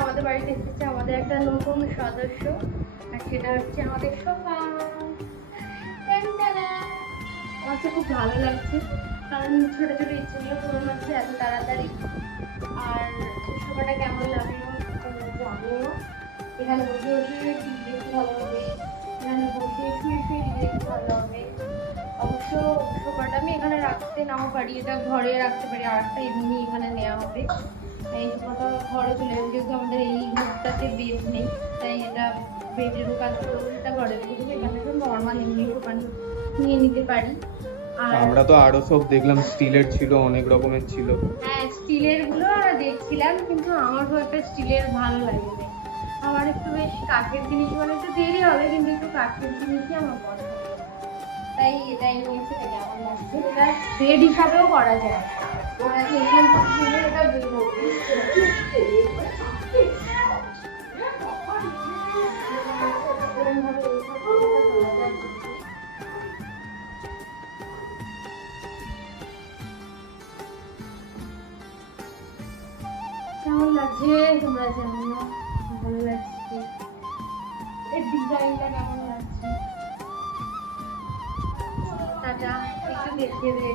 আমাদের বাড়িতে এসেছে আমাদের একটা নতুন সদস্য, আর সেটা হচ্ছে আমাদের সোফা। আমার তো খুব ভালো লাগছে, কারণ ছোট ছোট ইচ্ছেগুলো পূরণ হচ্ছে এত তাড়াতাড়ি। আর সোফাটা কেমন লাগলো জানিও। এখানে বসে বসে টিভি দেখতে ভালো হবে, এখানে বসে শুয়ে শুয়ে টিভি দেখতে ভালো হবে। অবশ্য সোফাটা আমি এখানে রাখতে নাও পারি, এটা ঘরে রাখতে পারি, আর একটা এমনি এখানে নেওয়া হবে। এই সোফাটা ঘরে চলে যাবে, যেহেতু আমাদের এই ঘরটাতে বেড নেই, তাই এটা বেডেরও কাজ করবো, এটা ঘরে রেখে দেবো। এখানে তো নর্মাল এমনি সোফা নিয়ে নিতে পারি। আর আমরা তো আরো সব দেখলাম, স্টিলের ছিল, অনেক রকমের ছিল। হ্যাঁ, স্টিলের গুলো আমরা দেখছিলাম, কিন্তু আমার খুব একটা স্টিলের ভালো লাগে না। আমার একটু বেশ কাঠের জিনিস, মানে একটু দেরি হবে কিন্তু একটু কাঠের জিনিসই আমার পছন্দ। তাই এটাই নিয়েছে। এটা কেমন লাগছে, এটা বেড হিসাবেও করা যায়। ওরা যে এখান থেকে এটা বেড হবে। কেমন লাগছে তোমরা জানিও, ভালো লাগছে। এর ডিজাইনটা কেমন লাগছে, টাটা। একটু দেখিয়ে দে।